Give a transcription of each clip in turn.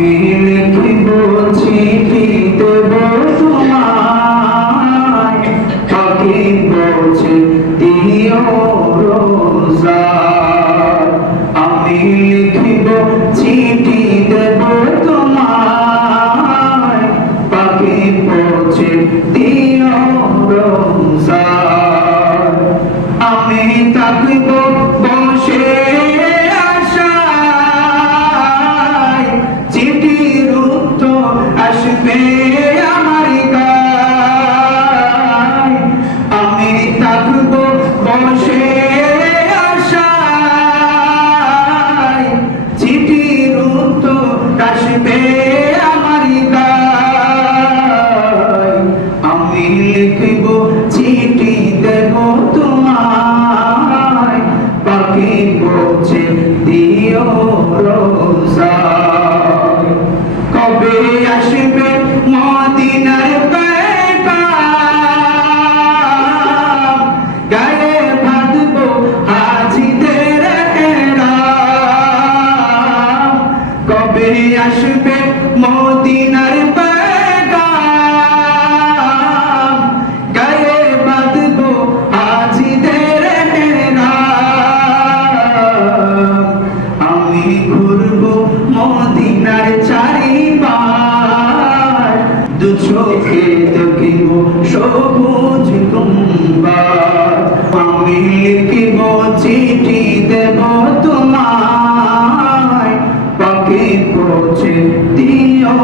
আমি লিখিব চিঠি দেব তোমায়, পাখি পৌঁছে দিও রোজার। আমি লিখিব চিঠি দেব তোমায়, পাখি পৌঁছে দিও রোজার। আমি থাকিব বসে আসবে আমার গায়। আমি থাকব বসে আশায়, চিঠির উত্তর আসবে আমার গায়। আমি লিখব চিঠি দেব তোমায়, পাখি পৌঁছে দিও রোজায়। কবে আসবে মদিনার পেগাম, গায়ে বাঁধবো হাজিদের এহরাম। কবে আসবে মদিনার পেগাম, গায়ে বাঁধবো হাজিদের এহরাম। আমি ঘুরবো মদিনার চারিপাশ, দু চোখে দেখিব সবুজ গুম্বাদ। আমি লিখিব চিঠি দেব তোমায়, পাখি পৌঁছে দিও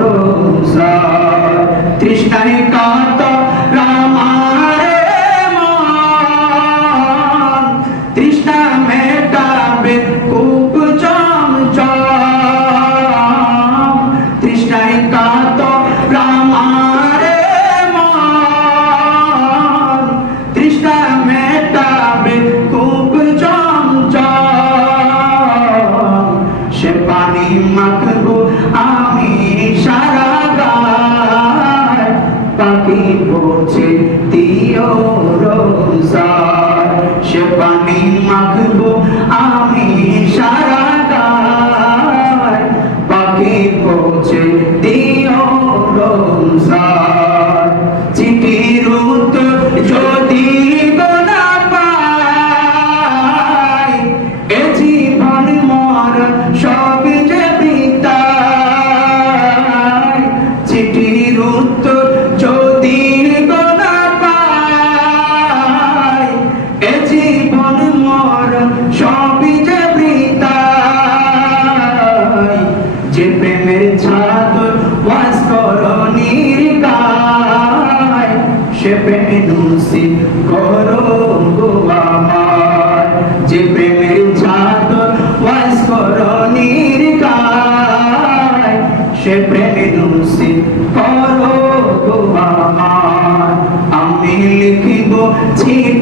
রোজার। তৃষ্ণায় কাতর আমার মন, তৃষ্ণা মেটাবে কূপ চমচম। তৃষ্ণায় কাতর আমার মন, তৃষ্ণা মেটাবে কূপ চমচম। সে পানি মাখবো আমি সারা গায়, পাখি পৌঁছে দিও রোজার। সে পানি মাখবো আমি সারা গায়, পাখি পৌঁছে দিও রোজার। চিঠির উত্তর যদি না পাই, এ জীবন মরণ সব যে বৃথায়। চিঠির উত্তর যদি না পাই, এ জীবন মরণ সব যে বৃথায়। যে প্রেমের চাদর ওয়াসকরণীর গায়, সে প্রেমে নসিব করো গো আমার। যে প্রেমের চাদর ওয়াসকরণীর গায়, সে প্রেমে নসিব করো গো আমার। আমি লিখিব চিঠি